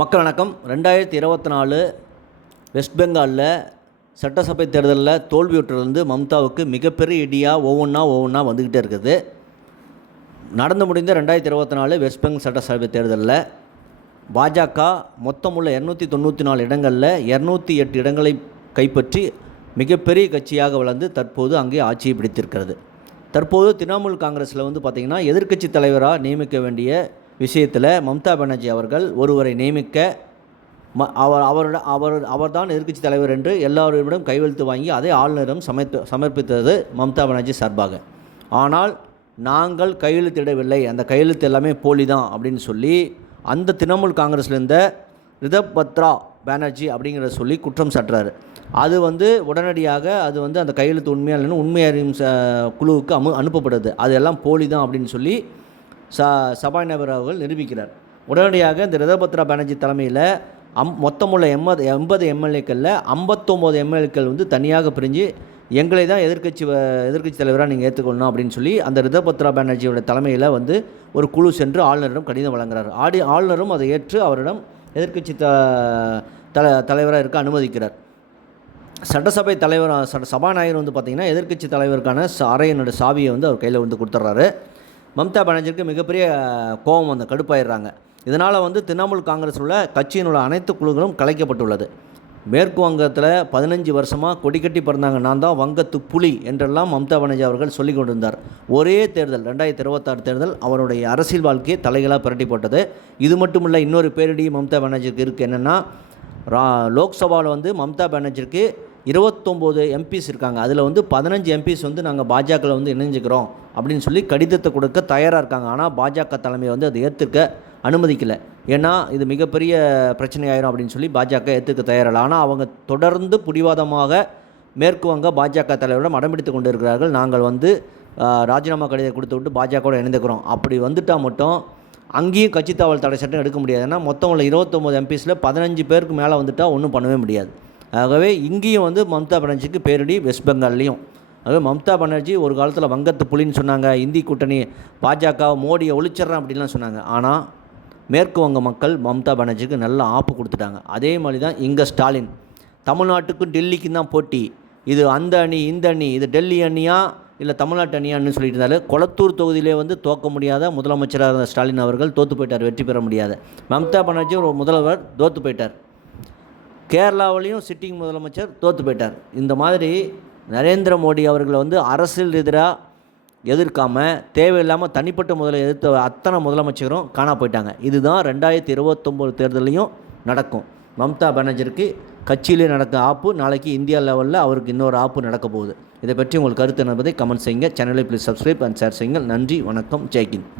மக்கள் வணக்கம். 2024 வெஸ்ட் பெங்காலில் சட்டசபை தேர்தலில் தோல்வியுற்றிருந்து மம்தாவுக்கு மிகப்பெரிய இடியாக ஒவ்வொன்றா வந்துக்கிட்டே இருக்குது. நடந்து முடிந்த 2024 வெஸ்ட் பெங்கால் சட்டசபை தேர்தலில் பாஜக மொத்தமுள்ள 294 இடங்களில் 208 இடங்களை கைப்பற்றி மிகப்பெரிய கட்சியாக வளர்ந்து தற்போது அங்கே ஆட்சியை பிடித்திருக்கிறது. தற்போது திரிணாமுல் காங்கிரஸில் பார்த்திங்கன்னா எதிர்க்கட்சி தலைவராக நியமிக்க வேண்டிய விஷயத்தில் மம்தா பானர்ஜி அவர்கள் ஒருவரை நியமிக்க அவர்தான் எதிர்க்கட்சி தலைவர் என்று எல்லாரிடம் கையெழுத்து வாங்கி அதை ஆளுநரிடம் சமர்ப்பித்தது மம்தா பானர்ஜி சார்பாக. ஆனால் நாங்கள் கையெழுத்திடவில்லை, அந்த கையெழுத்து எல்லாமே போலி தான் அப்படின்னு சொல்லி அந்த திரிணாமுல் காங்கிரஸில் இருந்த ரிதபத்ரா பானர்ஜி அப்படிங்கிறத சொல்லி குற்றம் சாட்டுறாரு. அது உடனடியாக அது அந்த கையெழுத்து உண்மையாக இல்லைன்னு உண்மை அறியும் குழுவுக்கு அனுப்பப்படுது. அது எல்லாம் போலி தான் அப்படின்னு சொல்லி சபாநாயகர் அவர்கள் நிரூபிக்கிறார். உடனடியாக இந்த ரிதபத்ரா பானர்ஜி தலைமையில் மொத்தமுள்ள 80 எம்எல்ஏக்களில் 59 எம்எல்ஏக்கள் தனியாக பிரிஞ்சு எங்களை தான் எதிர்க்கட்சி தலைவராக நீங்கள் ஏற்றுக்கொள்ளணும் அப்படின்னு சொல்லி அந்த ரிதபத்ரா பானர்ஜியோட தலைமையில் ஒரு குழு சென்று ஆளுநரிடம் கடிதம் வழங்குகிறார். ஆளுநரும் அதை ஏற்று அவரிடம் எதிர்க்கட்சி தலைவராக இருக்க அனுமதிக்கிறார். சட்டசபை தலைவர் சபாநாயகர் பார்த்திங்கன்னா எதிர்க்கட்சி தலைவருக்கான அறையினோட சாவியை அவர் கையில் கொடுத்துட்றாரு. மம்தா பானர்ஜிக்கு மிகப்பெரிய கோபம் கடுப்பாயிடுறாங்க. இதனால் திரிணாமுல் காங்கிரஸில் உள்ள கட்சியினுள்ள அனைத்து குழுக்களும் கலைக்கப்பட்டுள்ளது. மேற்கு வங்கத்தில் 15 வருஷமாக கொடி கட்டி பிறந்தாங்க, நான் தான் வங்கத்து புலி என்றெல்லாம் மம்தா பானர்ஜி அவர்கள் சொல்லிக் கொண்டிருந்தார். ஒரே தேர்தல் 2026 தேர்தல் அவருடைய அரசியல் வாழ்க்கையை தலைகளாக புரட்டி போட்டது. இது மட்டுமில்லை, இன்னொரு பேரிடி மம்தா பானர்ஜிக்கு இருக்குது. என்னென்னா, லோக்சபாவில் மம்தா பானர்ஜிக்கு 29 எம்பிஸ் இருக்காங்க. அதில் 15 எம்பிஸ் நாங்கள் பாஜகவில் இணைஞ்சிக்கிறோம் அப்படின்னு சொல்லி கடிதத்தை கொடுக்க தயாராக இருக்காங்க. ஆனால் பாஜக தலைமை அதை ஏற்றுக்க அனுமதிக்கலை. ஏன்னா இது மிகப்பெரிய பிரச்சனை ஆயிரும் அப்படின்னு சொல்லி பாஜக ஏற்றுக்க தயாரில்லை. ஆனால் அவங்க தொடர்ந்து பிடிவாதமாக மேற்கு வங்க பாஜக தலைவரிடம் அடம்பிடித்து கொண்டு இருக்கிறார்கள். நாங்கள் ராஜினாமா கடிதம் கொடுத்து விட்டு பாஜகவோடு இணைந்துக்கிறோம். அப்படி வந்துட்டால் மட்டும் அங்கேயும் கட்சி தாவல் தடை சட்டம் எடுக்க முடியாது. ஏன்னா மொத்தம் உள்ள 29 எம்பிஸில் 15 பேருக்கு மேலே ஒன்றும் பண்ணவே முடியாது. ஆகவே இங்கேயும் மம்தா பானர்ஜிக்கு பேரிடி, வெஸ்ட் பெங்கால்லையும். ஆகவே மம்தா பானர்ஜி ஒரு காலத்தில் வங்கத்து புலின்னு சொன்னாங்க, இந்தி கூட்டணி பாஜக மோடியை ஒழிச்சிட்றேன் அப்படின்லாம் சொன்னாங்க. ஆனால் மேற்கு வங்க மக்கள் மம்தா பானர்ஜிக்கு நல்ல ஆப்பு கொடுத்துட்டாங்க. அதே மாதிரி தான் இங்கே ஸ்டாலின் தமிழ்நாட்டுக்கும் டெல்லிக்கும் தான் போட்டி, இது அந்த அணி இந்த அணி, இது டெல்லி அணியா இல்லை தமிழ்நாட்டு அணியான்னு சொல்லிட்டு இருந்தாலும் கொளத்தூர் தொகுதியிலே தோற்க முடியாத முதலமைச்சராக இருந்த ஸ்டாலின் அவர்கள் தோற்று போயிட்டார், வெற்றி பெற முடியாத. மம்தா பானர்ஜி ஒரு முதல்வர் தோற்று போயிட்டார். கேரளாவிலையும் சிட்டிங் முதலமைச்சர் தோற்று போயிட்டார். இந்த மாதிரி நரேந்திர மோடி அவர்களை அரசியல் எதிராக எதிர்க்காமல் தேவையில்லாமல் தனிப்பட்ட முதலை எதிர்த்த அத்தனை முதலமைச்சரும் காணா போயிட்டாங்க. இதுதான் 2029 தேர்தலையும் நடக்கும். மம்தா பானர்ஜிக்கு கட்சியிலே நடக்க ஆப்பு, நாளைக்கு இந்தியா லெவலில் அவருக்கு இன்னொரு ஆப்பு நடக்க போகுது. இதை பற்றி உங்களுக்கு கருத்து என்பதை கமெண்ட் செய்யுங்க. சேனலை ப்ளீஸ் சப்ஸ்கிரைப் அண்ட் ஷேர் செய்யுங்கள். நன்றி, வணக்கம், ஜெய்ஹிந்த்.